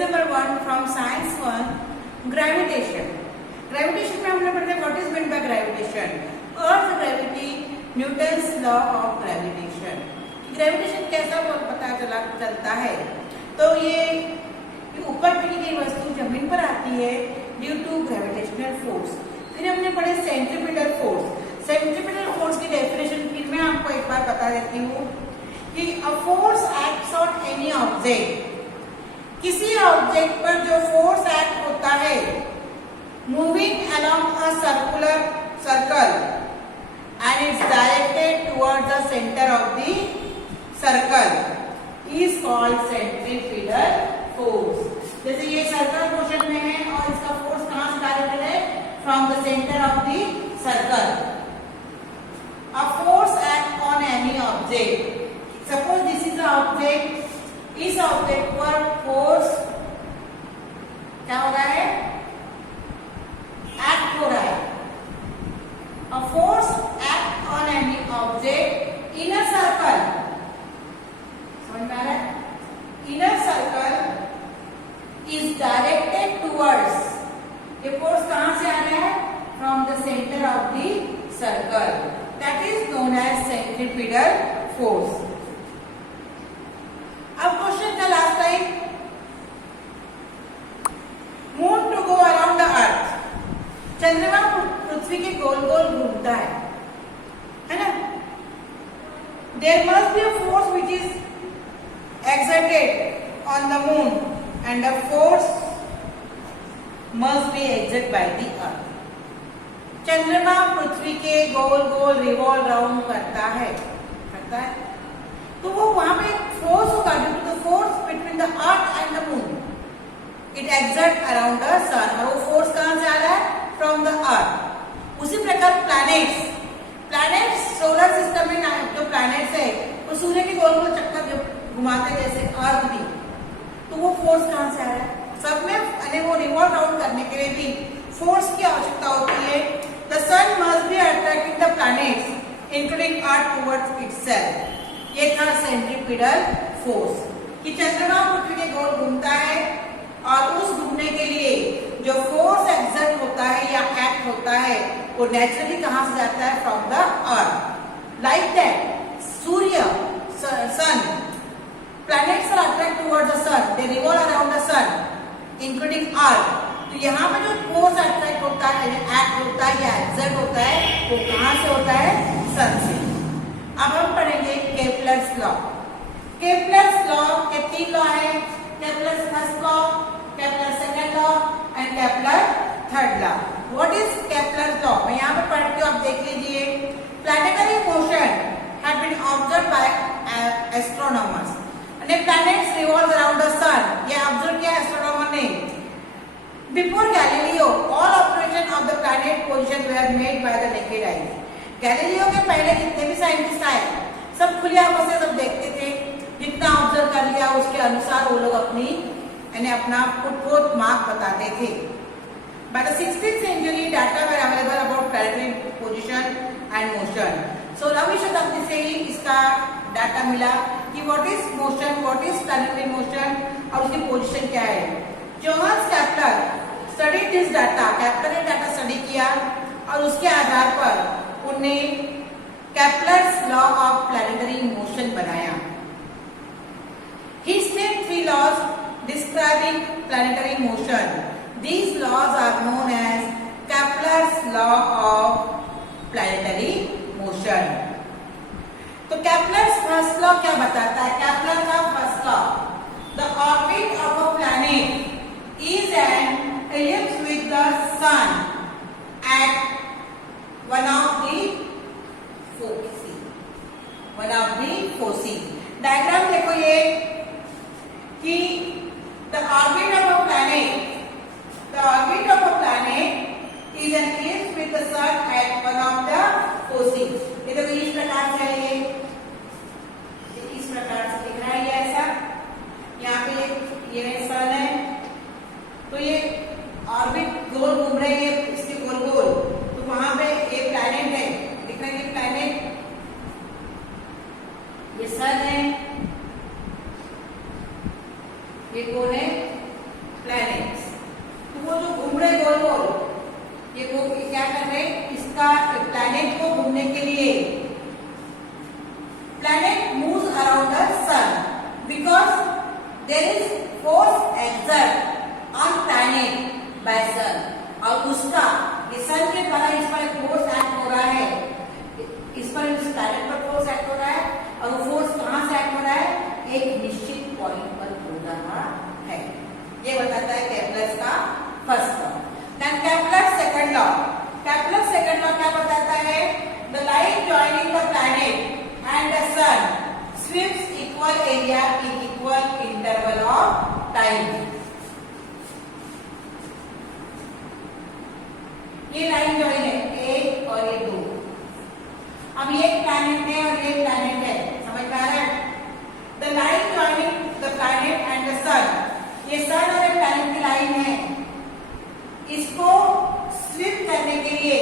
Number 1 from science 1, gravitation. Gravitation में हमने पढ़ा what is mean by gravitation, earth gravity, Newton's law of gravitation. Gravitation कैसा पता चलता है, तो ये ऊपर फेंकी गई वस्तु जमीन पर आती है ड्यू टू ग्रेविटेशनल फोर्स। फिर हमने पढ़े सेंट्रीपिटल फोर्स। सेंट्रीपिटल फोर्स की डेफिनेशन फिर मैं आपको एक बार बता देती हूँ कि a force acts on any object, किसी ऑब्जेक्ट पर जो फोर्स एक्ट होता है moving along a circular circle and it's directed towards the centre of the circle is called centripetal force. जैसे ये सर्कल मोशन में है और इसका फोर्स कहां से डायरेक्टेड है, from the centre of the circle. A force act on any object, suppose this is a object, इस ऑब्जेक्ट पर फोर्स क्या हो रहा है, एक्ट हो रहा है। A force act on any object in a circle, समझ में आ रहा है, in a circle is directed towards, ये फोर्स कहां से आ रहा है, from the centre of the circle, that is known as centripetal force. अब क्वेश्चन था last time, moon to go around the earth, चंद्रमा पृथ्वी के गोल गोल घूमता है ना। There must be a force which is exerted on the moon and the force must be exerted by the earth. चंद्रमा पृथ्वी के गोल गोल रिवॉल्व राउंड करता है, तो वो वहां पे फोर्स होगा due to the force between the earth and the moon, it exert around the sun, और वो फोर्स कहां से आ रहा है, फ्रॉम द अर्थ। उसी प्रकार प्लैनेट्स सोलर सिस्टम में जो प्लैनेट्स है वो सूर्य के गोल गोल चक्कर जो घुमाते जैसे अर्थ भी, तो वो फोर्स कहां से आ रहा है, सब में यानी वो रिवॉल्व राउंड करने के लिए भी फोर्स की आवश्यकता होती है। The sun must be attracting the planets including earth towards itself. ये था सेंट्रीपिटल फोर्स कि चंद्रमा पृथ्वी के गोल घूमता है और उस घूमने के लिए जो फोर्स एक्सर्ट होता है या एक्ट होता है वो नेचुरली कहां से जाता है, from the earth. Like that सूर्य, sun, planets are attracted towards the sun, they revolve around the sun including earth। तो यहाँ पे जो फोर्स अट्रैक्ट होता है, एक्ट होता है या एक्सर्ट होता है, वो कहाँ से होता है, सन से। अब हम पढ़ेंगे केपलर्स लॉ। केपलर्स लॉ के 3 लॉ है, Kepler's first law, Kepler second law and Kepler third law. What is Kepler's law, मैं यहाँ पे पढ़ती हूँ, आप देख लीजिए। Planetary motion have been observed by astronomers, planets revolve around the sun, ये ऑब्जर्व किया एस्ट्रोनॉमर ने। Before Galileo, all observation of the planet position were made by the naked eye। Galileo के पहले जितने भी साइंटिस्ट आए सब खुली आंखों से सब देखते थे, जितना ऑब्जर्व कर लिया उसके अनुसार वो लोग अपना खुद मार्क बताते थे। By the 16th century, data were available about planetary position and motion। 16वीं शताब्दी से ही इसका डाटा मिला कि what is motion, what is planetary motion और उसकी पोजीशन क्या है। Johannes Kepler studied this data, Kepler ने डाटा स्टडी किया और उसके आधार पर उन्होंने Kepler's law of planetary motion बनाया। He state 3 laws describing planetary motion. These laws are known as Kepler's law of planetary motion। तो केपलर्स फर्स्ट लॉ क्या बताता है, केपलर का first law, the orbit of a planet is an ellipse with the sun at one of the foci. Diagram देखो ये कि the orbit of a planet, the orbit of a planet is an ellipse with the sun at one of the foci। ये देखो इस प्रकार से है, ये इस प्रकार से दिख रहा है, ये ऐसा, यहाँ पे ये सन है, तो ये ऑर्बिट गोल घूम रहे हैं इसके गोल गोल, तो वहां पे एक प्लैनेट है, दिख रहा है ये प्लैनेट, ये सन है, ये कौन है, प्लैनेट्स। तो वो जो घूम रहे गोल गोल, ये क्या कर रहे हैं, इसका प्लैनेट को घूमने के लिए, planet moves around the sun because there is force exert on planet by sun. और उसका ये सन के द्वारा इस पर एक फोर्स एक्ट हो रहा है, इस पर इस प्लैनेट पर फोर्स एक्ट हो रहा है, और वो फोर्स कहां से एक्ट हो रहा है, एक निश्चित पॉइंट पर हो रहा है। ये बताता है केपलर का first law. Then Kepler second law, Kepler second law क्या बताता है, the line joining the planet and the sun sweeps equal area in equal interval of time. ये लाइन जॉइन है एक और ये दो, अब ये प्लैनेट है और ये प्लैनेट है, समझ में आ रहा है। The line joining the planet and the sun, ये सन और प्लैनेट की लाइन है, इसको स्वीप करने के लिए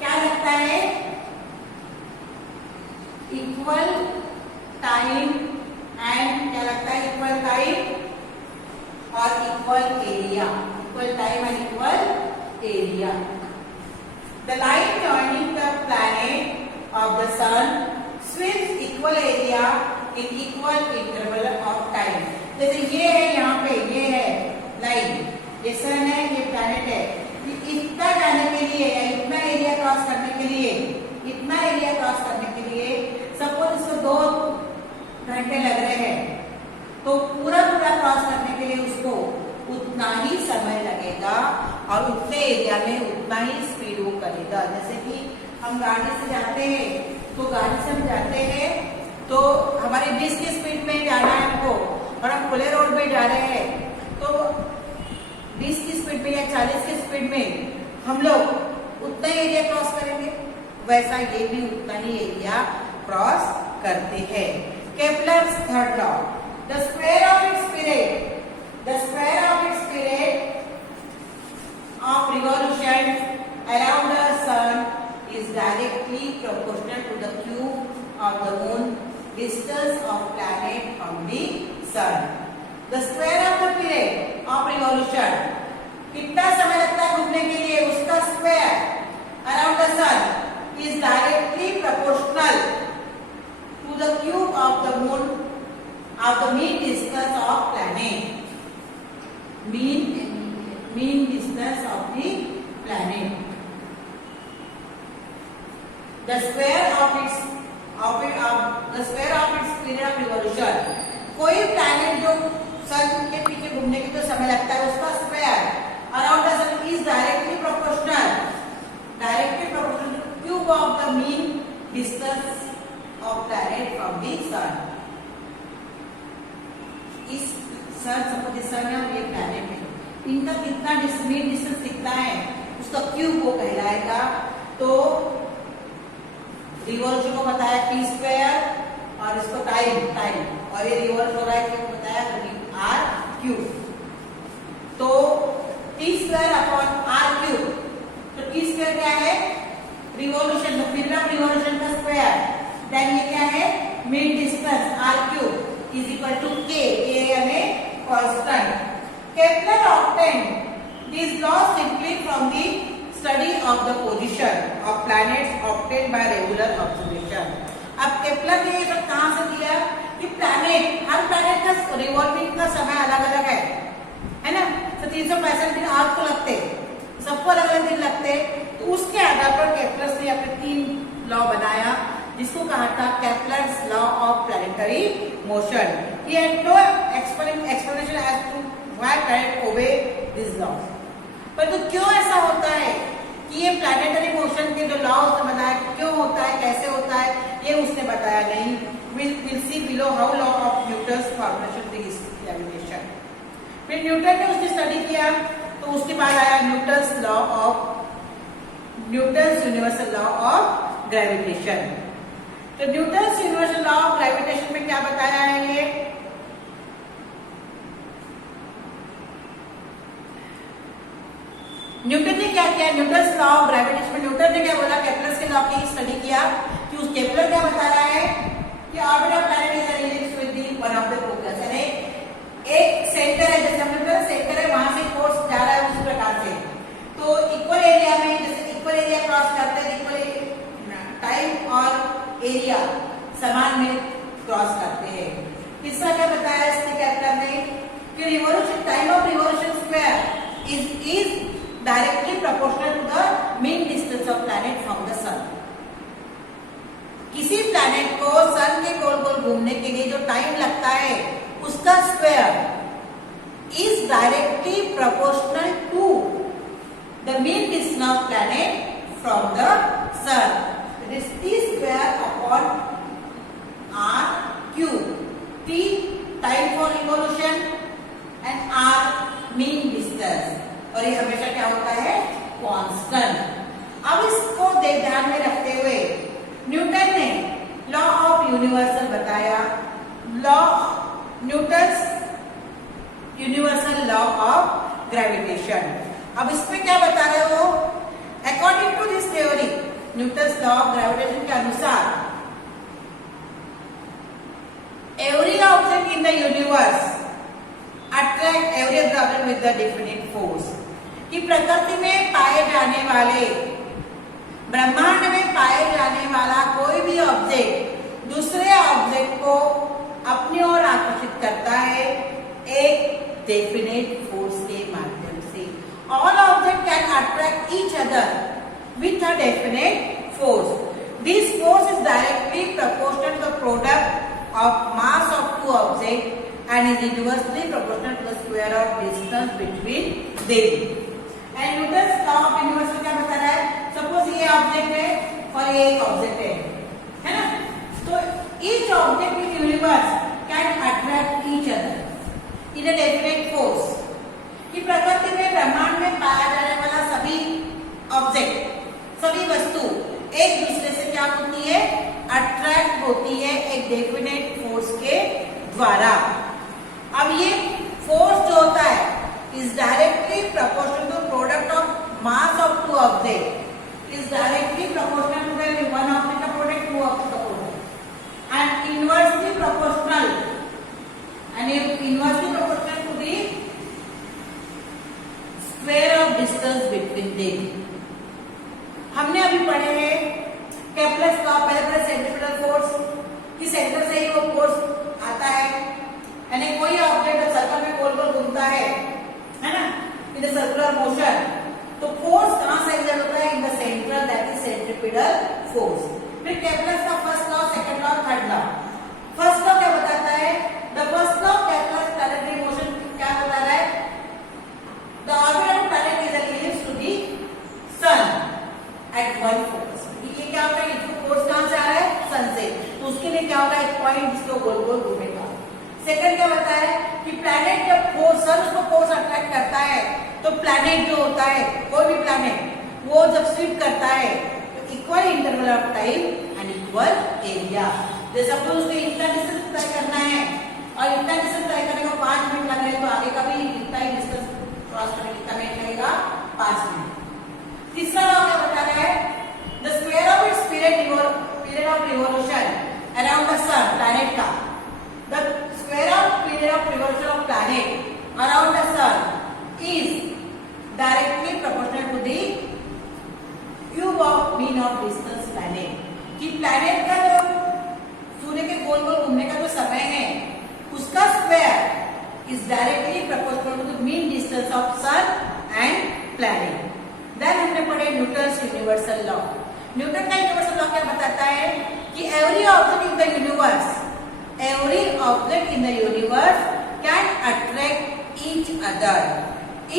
क्या लगता है, इक्वल टाइम एंड क्या लगता है, इक्वल टाइम और equal area, equal time and equal area. The line joining the planet of the sun sweeps equal area in equal interval of time. जैसे ये है, यहाँ पे ये है लाइन, ये सन है, ये प्लैनेट है, इतना जाने के लिए या इतना एरिया क्रॉस करने के लिए, इतना एरिया क्रॉस करने के लिए सपोज इसको 2 घंटे लग रहे हैं, तो पूरा क्रॉस करने के लिए उसको उतना ही समय लगेगा और उतने एरिया में उतना ही स्पीड वो करेगा। जैसे कि हम गाड़ी से जाते हैं, तो गाड़ी से हम जाते हैं तो हमारे 20 की स्पीड में जाना है हमको, और हम खुले रोड में जा रहे हैं तो 20 की स्पीड में या 40 की स्पीड में हम लोग उतना ही एरिया क्रॉस करेंगे, वैसा ये भी उतना ही एरिया क्रॉस करते हैं। Kepler's third law, the square of its period, the square of its period of revolution around the sun is directly proportional to the cube of the moon distance of planet from the sun. The square of the period of revolution, कितना समय लगता है घूमने के लिए, उसका square around the sun is directly proportional to the cube of the moon of the mean distance of planet. Mean distance of the planet. The square of its period of revolution. कोई planet जो सन के पीछे घूमने के जो समय लगता है उसका square around the sun is directly proportional to cube of the mean distance of planet from the sun. इस सन सपोज सन है और ये प्लैनेट है, इनका कितना मीन डिस्टेंस दिखता है उसका क्यूब वो कहलाएगा। तो रिवॉल्यूशन को बताया टी स्क्वायर और इसको टाइम और ये रिवॉल्व हो रहा है क्या बताया आर क्यूब। तो T square upon R cube, तो टी स्क्वायर क्या है, रिवॉल्यूशन, तो पीरियड ऑफ रिवॉल्यूशन का स्क्वायर, देन ये क्या है, mean distance R cube is equal to K यानी constant. Kepler obtained these laws simply from the study of the position of planets obtained by regular observation. अब Kepler ने ये सब कहां से दिया कि प्लैनेट, हर प्लैनेट का रिवॉल्विंग का समय अलग अलग है ना, तो 365 दिन अर्थ को लगते, सबको अलग अलग दिन लगते, तो उसके आधार पर केपलर ने अपने 3 लॉ बनाया जिसको कहा था Kepler's law of planetary motion. He had no explanation as to why planet obey this law. पर तो क्यों ऐसा होता है कि ये प्लैनेटरी मोशन के जो लॉ उसने बताया क्यों होता है, कैसे होता है, ये उसने बताया नहीं। We'll see below how law of Newton's formulation is gravitation. फिर न्यूटन ने उसने स्टडी किया तो उसके बाद आया Newton's universal law of gravitation. तो Newton's universal law of gravitation में क्या बताया है, ये न्यूटन ने क्या किया, न्यूटन्स लॉ ऑफ ग्रेविटेशन में न्यूटन ने क्या बोला, केपलर के लॉ की स्टडी किया कि उस केपलर क्या बता रहा है कि orbit of planet is an ellipse with the one of the focus, यानी एक सेंटर है, जैसे हमने बोला सेंटर है, वहां से क्रॉस करते हैं। तीसरा क्या बताया इसने कैप्टन ने कि revolution time of revolution square is directly proportional to the mean distance of planet from the sun. किसी प्लैनेट को सन के गोल गोल घूमने के लिए जो टाइम लगता है उसका square is directly proportional to the mean distance of planet from the sun. It is T square upon R cube. T time for revolution and R mean distance. और ये हमेशा क्या होता है कांस्टेंट। अब इसको ध्यान में रखते हुए न्यूटन ने लॉ ऑफ यूनिवर्सल बताया, law Newton's universal law of gravitation. अब इसमें क्या बता रहे हो, according to this theory Newton's law of gravitation के अनुसार every object in the universe attract every other object with the definite force. कि प्रकृति में पाए जाने वाले, ब्रह्मांड में पाए जाने वाला कोई भी ऑब्जेक्ट दूसरे ऑब्जेक्ट को अपनी ओर आकर्षित करता है एक डेफिनेट फोर्स के माध्यम से। All objects can attract each other with a definite force. This force is directly proportional to the product of mass of two objects and is inversely proportional to the square of distance between them. And Newton's law of universal क्या बता रहा है, suppose ये object है और ये एक object है ना, तो each object in universe can attract each other in a definite force. कि प्रकृति में ब्रह्मांड में पाया जाने वाला सभी ऑब्जेक्ट, सभी वस्तु एक दूसरे से क्या होती है, अट्रैक्ट होती है एक डेफिनेट फोर्स के द्वारा। अब ये फोर्स जो होता है is directly proportional to product of mass of two object, is directly proportional to the one object का प्रोडक्ट, टू ऑब्जेक्ट का product, and inversely proportional to the square of distance between them. हमने अभी पढ़े हैं Kepler's law, पहले centripetal force कि centre से ही वो फोर्स आता है, यानी कोई ऑब्जेक्ट सर्कल में गोल गोल घूमता है ना, इन द सर्कुलर मोशन, तो फोर्स कहां से एक्सर्ट होता है, in the central, that is centripetal force. फिर केप्लर्स का first law, second law, third law. First law क्या बताता है, the first law Kepler's planetary motion क्या बता रहा है, the orbit of planet is an ellipse to the sun at one focus। ये क्या होता है, इसको फोर्स कहां से आ रहा है, सन से, तो उसके लिए क्या होगा, एक पॉइंट जिसको गोल गोल घूमेगा। सेकंड क्या बताया है कि प्लैनेट जब फोर्स, सन उसको फोर्स अट्रैक्ट करता है तो प्लैनेट जो होता है, कोई भी प्लैनेट वो जब स्विप करता है तो equal interval of time and equal area. जैसे सपोज उसको इतना डिस्टेंस तय करना है और इतना डिस्टेंस तय करने को 5 मिनट लग रहे हैं, तो आगे का भी इतना ही डिस्टेंस क्रॉस करने कितना मिनट लगेगा, 5 मिनट। तीसरा लॉ क्या बता रहा है, the square of its period of revolution around the sun, planet का, the square of period of revolution of planet around the sun is directly proportional to the cube of mean of distance planet. कि planet का जो सूर्य के गोल गोल घूमने का जो समय है उसका square is directly proportional to the mean distance of sun and planet. Then हमने पढ़े न्यूटन्स यूनिवर्सल लॉ। न्यूटन का यूनिवर्सल लॉ क्या बताता है कि every object in the universe can attract each other,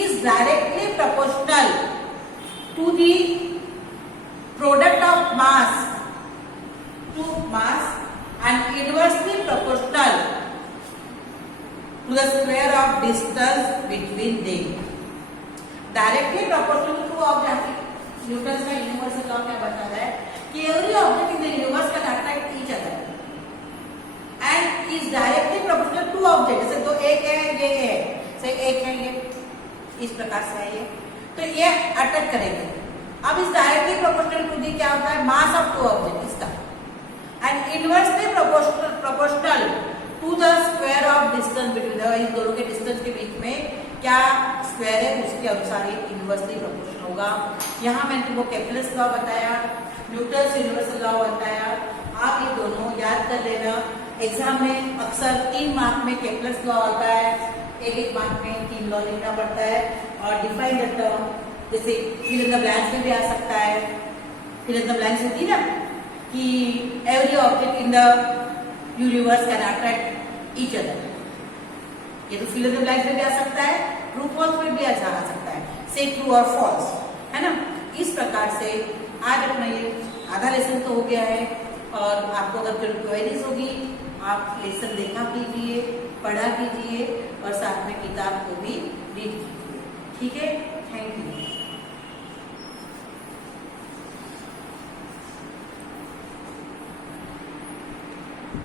is directly proportional to the product of mass and inversely proportional to the square of distance between them. Directly proportional to object, Newton का universal law क्या बताता है कि every object in the universe can attract each other and is directly proportional to object। जैसे तो एक है, ये है, से एक है, ये इस प्रकार से है, ये तो ये अट्रैक्ट करेंगे। अब इस डायरेक्टली प्रोपोर्शनल टू दी क्या होता है, मास ऑफ टू ऑब्जेक्ट इसका, and inversely proportional to the square of distance between the, इन दोनों के डिस्टेंस के बीच में क्या स्क्वायर है उसके अनुसार ये इनवर्सली प्रोपोर्शनल होगा। यहाँ मैंने तुमको केप्लर्स लॉ बताया, न्यूटन्स यूनिवर्सल लॉ बताया, आप ये दोनों याद कर लेना। एग्जाम में अक्सर 3 मार्क में केपलर्स लॉ आता है, एक मार्क में 3 लॉ लिखना पड़ता है और डिफाइन द टर्म, जैसे फिल इन द ब्लैंक्स में भी आ सकता है। फिल इन द ब्लैंक्स होती है ना कि every object in the universe can attract each other, ये तो फिल इन द ब्लैंक्स में भी आ सकता है, ट्रू फॉल्स में भी आ सकता है, से ट्रू और फॉल्स, है ना। इस प्रकार से आज अपना ये आधा लेसन तो हो गया है और आपको अगर कोई क्वेरीज होगी आप लेसन देखा कीजिए, पढ़ा कीजिए और साथ में किताब को भी रीड कीजिए। ठीक है, थैंक यू।